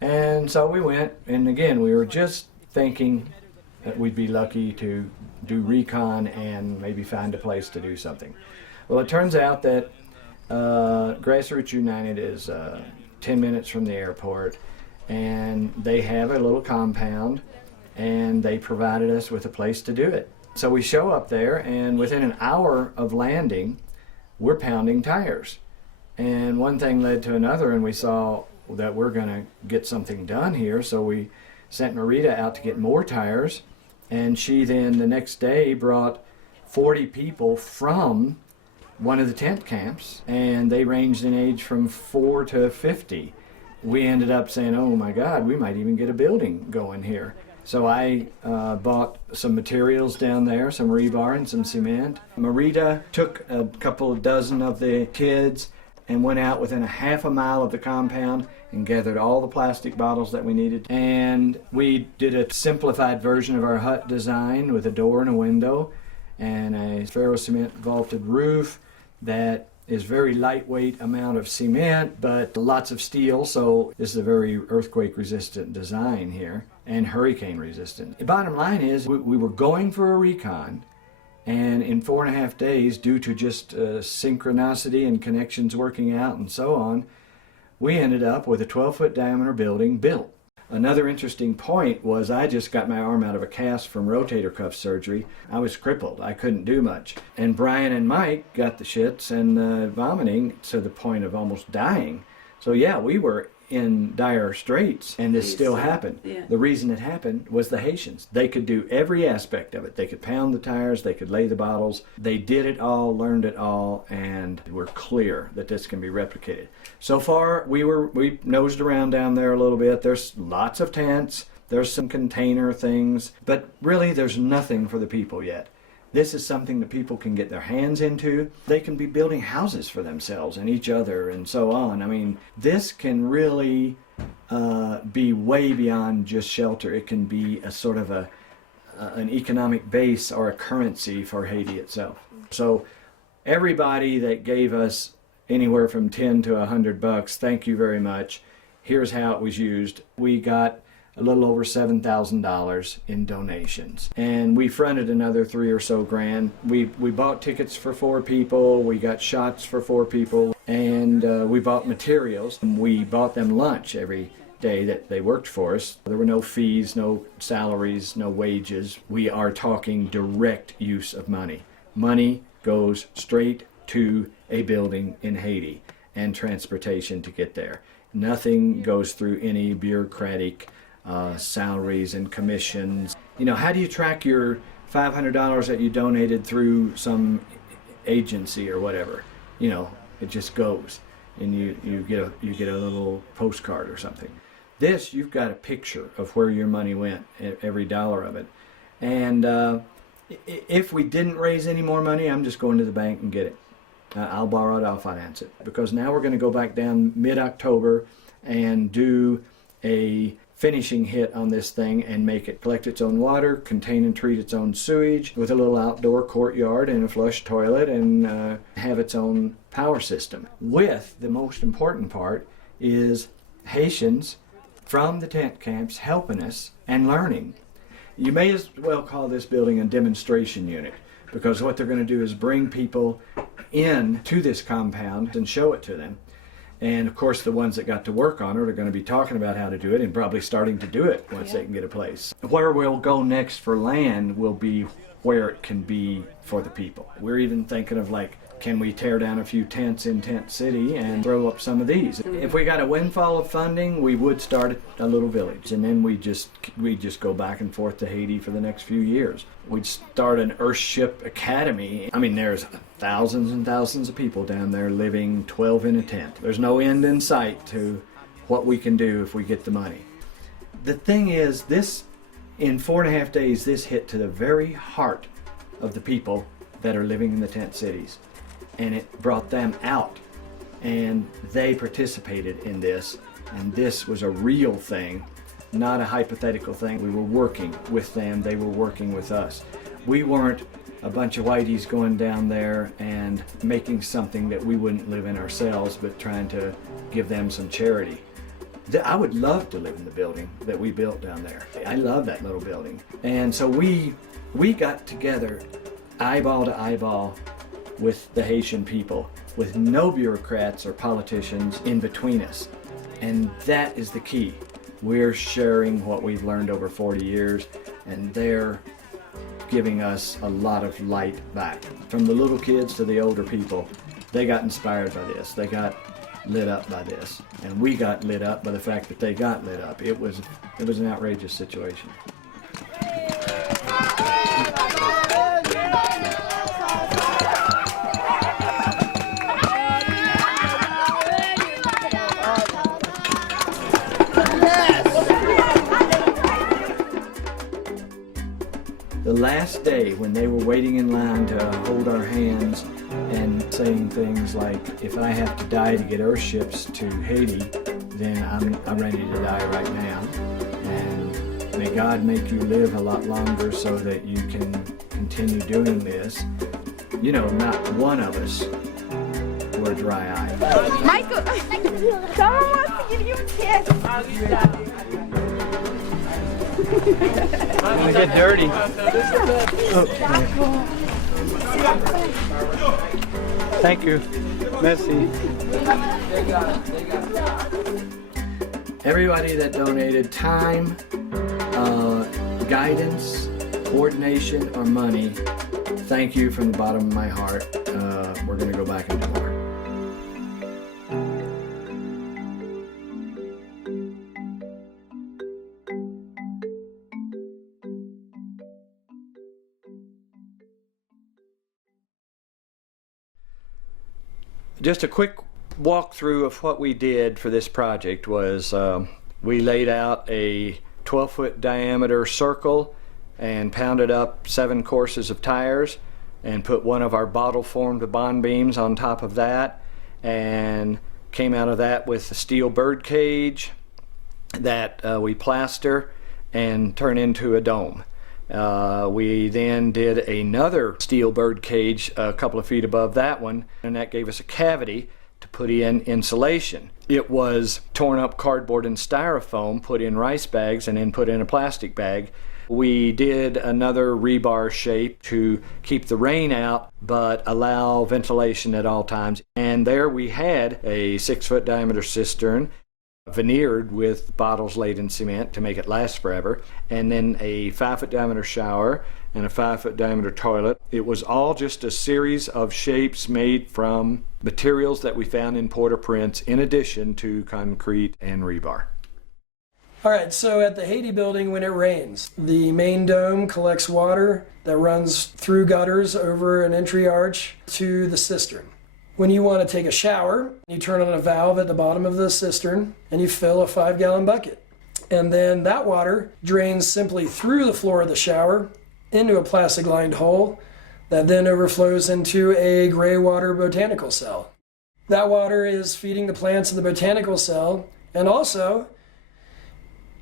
And so we went, and again, we were just thinking that we'd be lucky to do recon and maybe find a place to do something. Well, it turns out that Grassroots United is 10 minutes from the airport, and they have a little compound, and they provided us with a place to do it. So we show up there, and within an hour of landing, we're pounding tires. And one thing led to another, and we saw that we're going to get something done here, so we sent Marita out to get more tires, and she then the next day brought 40 people from one of the tent camps, and they ranged in age from 4 to 50. We ended up saying, oh my God, we might even get a building going here. So I bought some materials down there, some rebar and some cement. Marita took a couple of dozen of the kids and went out within a half a mile of the compound and gathered all the plastic bottles that we needed. And we did a simplified version of our hut design with a door and a window and a ferro-cement vaulted roof that is very lightweight amount of cement, but lots of steel, so this is a very earthquake resistant design here and hurricane resistant. The bottom line is we were going for a recon, and in 4.5 days, due to just synchronicity and connections working out and so on, we ended up with a 12-foot diameter building built. Another interesting point was I just got my arm out of a cast from rotator cuff surgery. I was crippled. I couldn't do much. And Brian and Mike got the shits and vomiting to the point of almost dying. So yeah, we were in dire straits, and this still happened. Yeah. The reason it happened was the Haitians. They could do every aspect of it. They could pound the tires, they could lay the bottles. They did it all, learned it all, and we're clear that this can be replicated. So far, we nosed around down there a little bit. There's lots of tents, there's some container things, but really there's nothing for the people yet. This is something that people can get their hands into. They can be building houses for themselves and each other and so on. I mean, this can really be way beyond just shelter. It can be a sort of an economic base or a currency for Haiti itself. So everybody that gave us anywhere from 10 to $100, thank you very much. Here's how it was used. We got a little over $7,000 in donations, and we fronted another $3 or so grand. We bought tickets for 4 people, we got shots for 4 people, and we bought materials. We bought them lunch every day that they worked for us. There were no fees, no salaries, no wages. We are talking direct use of money. Money goes straight to a building in Haiti and transportation to get there. Nothing goes through any bureaucratic salaries and commissions. You know, how do you track your $500 that you donated through some agency or whatever? You know, it just goes, and you get a little postcard or something. This, you've got a picture of where your money went, every dollar of it. And if we didn't raise any more money, I'm just going to the bank and get it. I'll borrow it, I'll finance it, because now we're going to go back down mid-October and do a finishing hit on this thing and make it collect its own water, contain and treat its own sewage with a little outdoor courtyard and a flush toilet, and have its own power system. With the most important part is Haitians from the tent camps helping us and learning. You may as well call this building a demonstration unit, because what they're going to do is bring people in to this compound and show it to them. And of course, the ones that got to work on it are going to be talking about how to do it and probably starting to do it once they can get a place. Where we'll go next for land will be where it can be for the people. We're even thinking of, like, can we tear down a few tents in Tent City and throw up some of these? If we got a windfall of funding, we would start a little village, and then we just go back and forth to Haiti for the next few years. We'd start an Earthship Academy. I mean, there's thousands and thousands of people down there living 12 in a tent. There's no end in sight to what we can do if we get the money. The thing is, this, in 4.5 days, this hit to the very heart of the people that are living in the tent cities. And it brought them out, and they participated in this, and this was a real thing, not a hypothetical thing. We were working with them, they were working with us. We weren't a bunch of whiteys going down there and making something that we wouldn't live in ourselves, but trying to give them some charity. I would love to live in the building that we built down there. I love that little building. And so we got together eyeball to eyeball with the Haitian people, with no bureaucrats or politicians in between us. And that is the key. We're sharing what we've learned over 40 years, and they're giving us a lot of light back. From the little kids to the older people, they got inspired by this. They got lit up by this, and we got lit up by the fact that they got lit up. It was an outrageous situation. The last day when they were waiting in line to hold our hands and saying things like, if I have to die to get Earthships to Haiti, then I'm ready to die right now. And may God make you live a lot longer so that you can continue doing this. You know, not one of us were dry-eyed. Michael, someone wants to give you a kiss. I'm gonna get dirty. Thank you. Merci. Everybody that donated time, guidance, coordination, or money, thank you from the bottom of my heart. We're gonna go back and do more. Just a quick walkthrough of what we did for this project was we laid out a 12-foot diameter circle and pounded up 7 courses of tires and put one of our bottle formed bond beams on top of that, and came out of that with a steel bird cage that we plaster and turn into a dome. We then did another steel bird cage a couple of feet above that one, and that gave us a cavity to put in insulation. It was torn up cardboard and styrofoam, put in rice bags, and then put in a plastic bag. We did another rebar shape to keep the rain out but allow ventilation at all times. And there we had a 6-foot diameter cistern, veneered with bottles laid in cement to make it last forever, and then a 5-foot diameter shower and a 5-foot diameter toilet. It was all just a series of shapes made from materials that we found in Port-au-Prince, in addition to concrete and rebar. All right, so at the Haiti building, when it rains, the main dome collects water that runs through gutters over an entry arch to the cistern. When you want to take a shower, you turn on a valve at the bottom of the cistern and you fill a 5-gallon bucket. And then that water drains simply through the floor of the shower into a plastic-lined hole that then overflows into a gray water botanical cell. That water is feeding the plants in the botanical cell, and also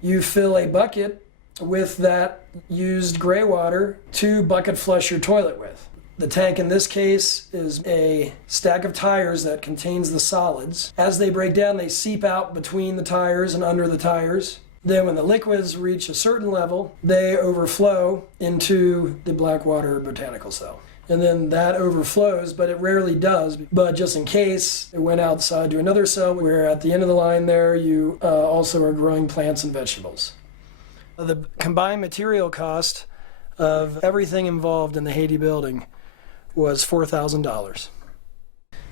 you fill a bucket with that used gray water to bucket flush your toilet with. The tank in this case is a stack of tires that contains the solids. As they break down, they seep out between the tires and under the tires. Then when the liquids reach a certain level, they overflow into the black water botanical cell. And then that overflows, but it rarely does. But just in case, it went outside to another cell where at the end of the line there, you also are growing plants and vegetables. The combined material cost of everything involved in the Haiti building was $4,000.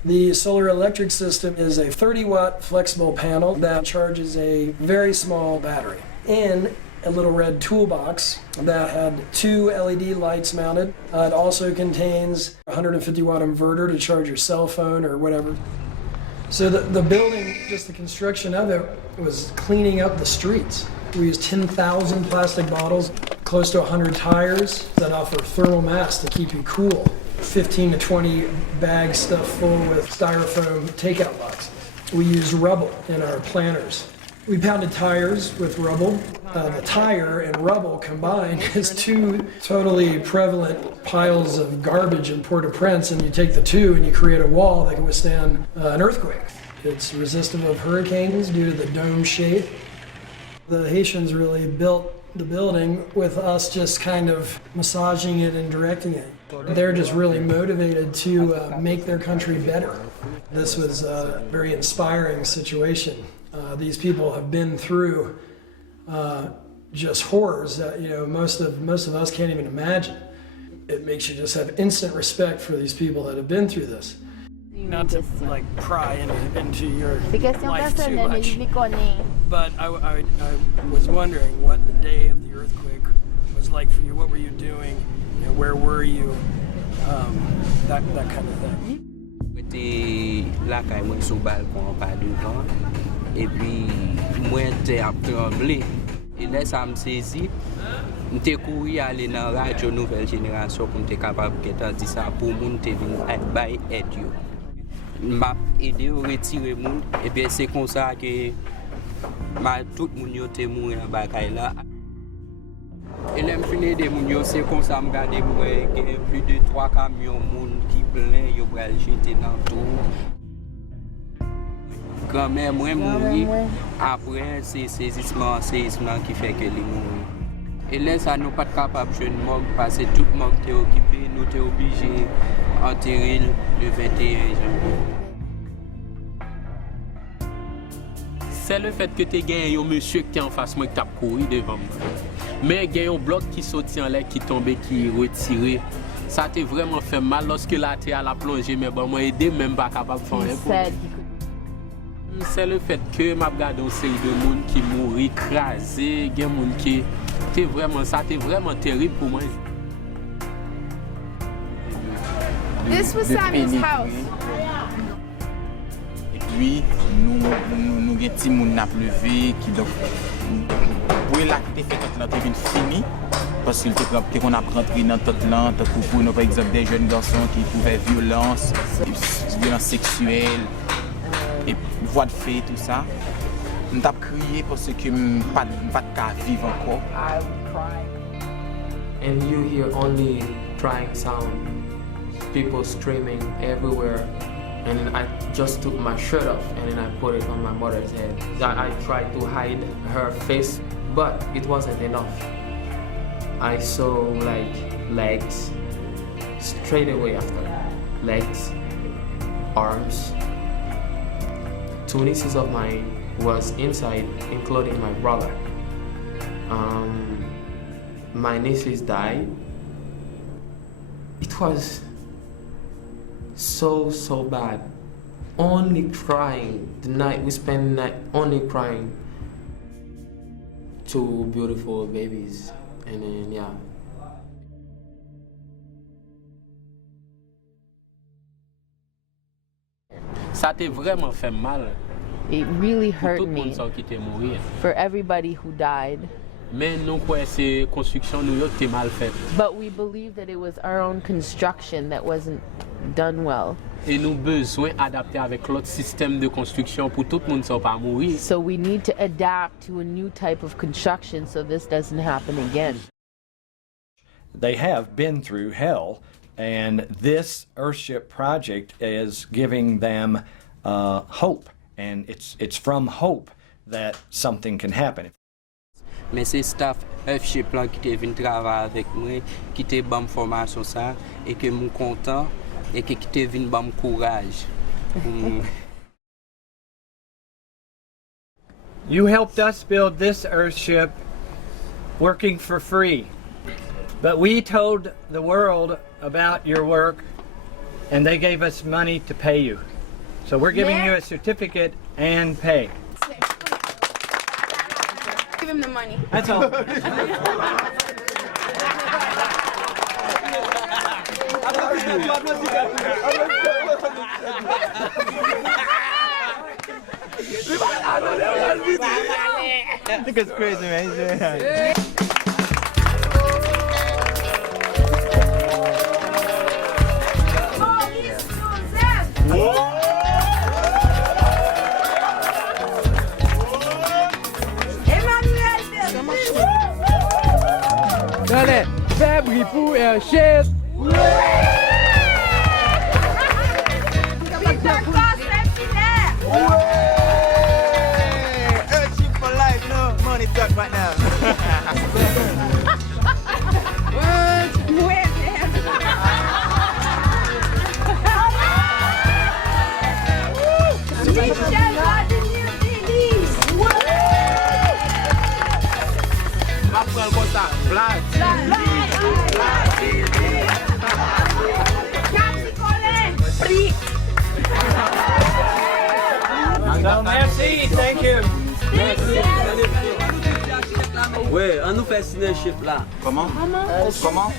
The solar electric system is a 30-watt flexible panel that charges a very small battery in a little red toolbox that had 2 LED lights mounted. It also contains a 150-watt inverter to charge your cell phone or whatever. So the building, just the construction of it, was cleaning up the streets. We used 10,000 plastic bottles, close to 100 tires that offer thermal mass to keep you cool. 15 to 20 bags stuffed full with styrofoam takeout boxes. We used rubble in our planters. We pounded tires with rubble. The tire and rubble combined is two totally prevalent piles of garbage in Port-au-Prince, and you take the two and you create a wall that can withstand an earthquake. It's resistant of hurricanes due to the dome shape. The Haitians really built the building with us just kind of massaging it and directing it. They're just really motivated to make their country better. This was a very inspiring situation. These people have been through just horrors that most of us can't even imagine. It makes you just have instant respect for these people that have been through this. Not to like pry into your life too much, but I was wondering what the day of the earthquake was like for you. What were you doing? Where were you? That kind of thing. J'étais là quand moi sur balcon pas devant et puis moi j'étais à trembler et là ça me saisit. J'étais couru aller dans la radio nouvelle génération pour être capable de dire ça pour moun te vinn bay aide yo. M'a aidé à retirer moun et puis c'est comme ça que tout moun yo te mouri en bagay là. Et là, je finis de moun yo, c'est comme ça, je regarde moi, il y a plus de 3 camions moun qui plein, yo pral jeter dans tout. Grand-mère moi mouri, après c'est saisissement qui fait que les mouri. Et là, ça nous pas capable de jeune morgue parce que tout le monde était occupé, nous étions obligés d'enterrer le 21 janvier. C'est le fait que tu gagné un monsieur qui est en face de moi qui t'a couru devant moi. Mais il y a un bloc qui sortit en l'air, qui tombait, qui retiré. Ça t'a vraiment fait mal lorsque la terre à la plongée, mais bon, moi aidé même pas capable de faire rien. C'est le fait que je regarde une série de monde qui mourent écrasés, il y a des gens qui ça t'est vraiment terrible pour moi. This was Sammy's house. Et puis, nous avons des petits gens qui ont levé, qui donc. Oui, là, qui fait toute l'entrée fini, parce que qu'on a rentré dans toute l'entrée, pour nous, par exemple, des jeunes garçons qui pouvaient violence sexuelle, et voix de fait, tout ça. Nous avons crié parce que nous n'avons pas de vivre encore. And you hear only crying sound, people screaming everywhere. And then I just took my shirt off and then I put it on my mother's head. I tried to hide her face, but it wasn't enough. I saw like legs straight away after. Legs, arms. 2 nieces of mine was inside, including my brother. My nieces died. It was so bad. Only crying. The night we spent the night only crying. 2 beautiful babies, and then yeah. Ça t'a vraiment fait mal. It really hurt Tout le me monde qui était mort. for everybody who died. Mais nous quoi c'est construction nous yo t'es mal faite. But we believe that it was our own construction that wasn't done well. Et nous besoin adapter avec l'autre système de construction pour tout le monde soit pas mourir. So we need to adapt to a new type of construction so this doesn't happen again. They have been through hell, and this Earthship project is giving them hope, and it's from hope that something can happen. Mais c'est staff Earthship là qui est venu travailler avec moi, qui était bonne formation ça et que je suis content et qui était venu bon courage. You helped us build this Earthship working for free. But we told the world about your work, and they gave us money to pay you. So we're giving you a certificate and pay. Give him the money. That's all. I think it's crazy, man. He's very nice. Earthship! Victor Cross Saint-Hilaire. Earthship for life, no money talk right now. Michel Vladimir Delis. Après comme ça, Vlad. Capsi Colin. Prix. Merci, thank you. Ouais, on nous fait signature là. Comment? Comment?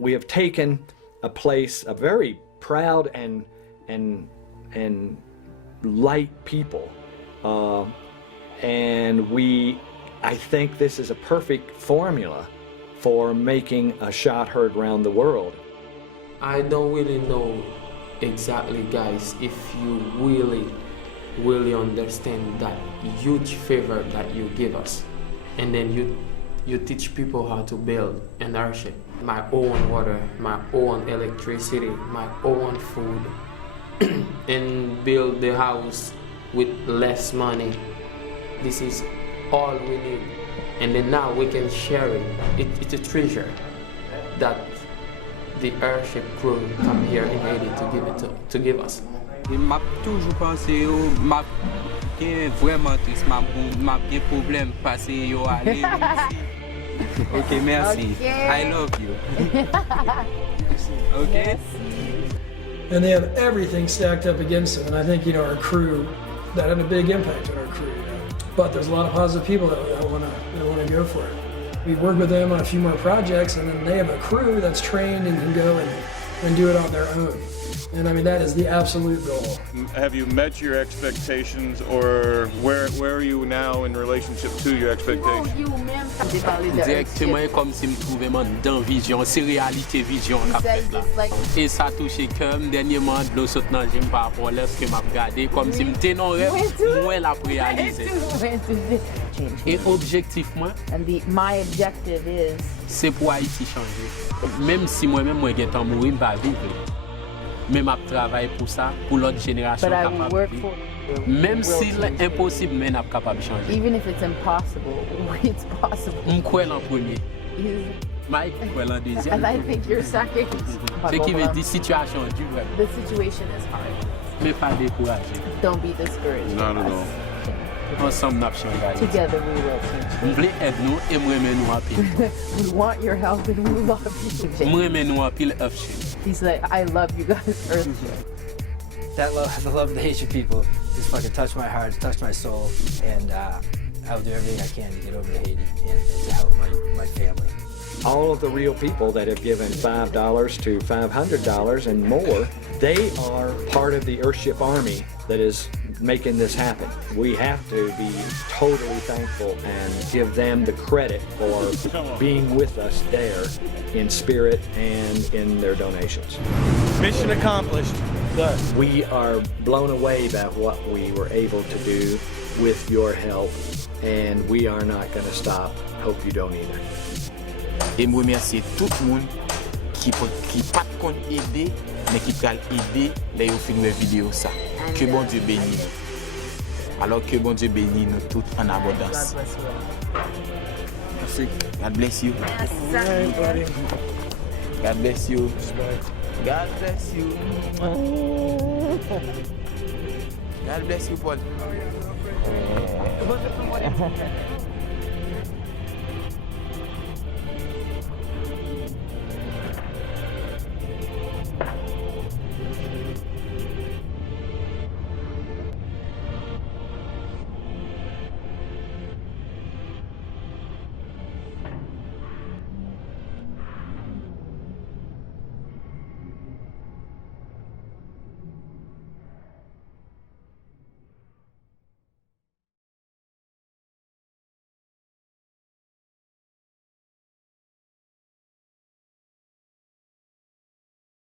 We have taken a place, a very proud and light people, and I think this is a perfect formula for making a shot heard around the world. I don't really know exactly, guys, if you really understand that huge favor that you give us, and then you teach people how to build an airship. My own water, my own electricity, my own food, and build the house with less money. This is all we need. And then now we can share it. It's a treasure that the airship crew come here in Haiti to give us. M'a toujours pensé m'a vraiment triste, m'a bien problème parce yo aller. Okay, merci. Okay. I love you. Okay? And they have everything stacked up against them. And I think, our crew, that had a big impact on our crew. But there's a lot of positive people that want to go for it. We work with them on a few more projects, and then they have a crew that's trained and can go and do it on their own. And I mean, that is the absolute goal. Have you met your expectations, or where are you now in relationship to your expectations? Directement comme si me trouvais dans vision, c'est réalité vision la fait là. Et ça touche comme dernièrement de l'eau saute dans j'aime par rapport à ce que m'a regardé comme si me t'es non rêve, moi la réaliser. Et objectif moi, my objective is, c'est pour Haïti changer. Même si moi-même moi get en mourir, pas vivre. Mais je travaille pour ça, pour l'autre génération capable. Même si c'est impossible, mais on est capable de changer. even if it's impossible, it's possible. Je crois en premier. Mike croit en deuxième. And I think you're second. Ce qui veut dire situation dure. The situation is hard. Mais pas décourager. Don't be discouraged. Not at Yes. all. Ensemble n'a changé Haïti. Together we will change. M'vle aide nou et m'reme nou en pile. We want your help and we love you to change. M'reme nou en pile Earthship. He's like, I love you guys, Earthship. That love, the love of the Haitian people just fucking touched my heart, touched my soul, and I'll do everything I can to get over to Haiti and to help my family. All of the real people that have given $5 to $500 and more, they are part of the Earthship Army that is making this happen. We have to be totally thankful and give them the credit for being with us there in spirit and in their donations. Mission accomplished. We are blown away by what we were able to do with your help, and we are not going to stop. Hope you don't either. Et je remercie tout le monde qui pas qu'on aider, mais qui peut aider les filmer vidéo ça. Que bon Dieu bénisse nous. Alors que bon Dieu bénisse nous tous en abondance. Merci. God bless you. God bless you. God bless you. God bless you, Paul.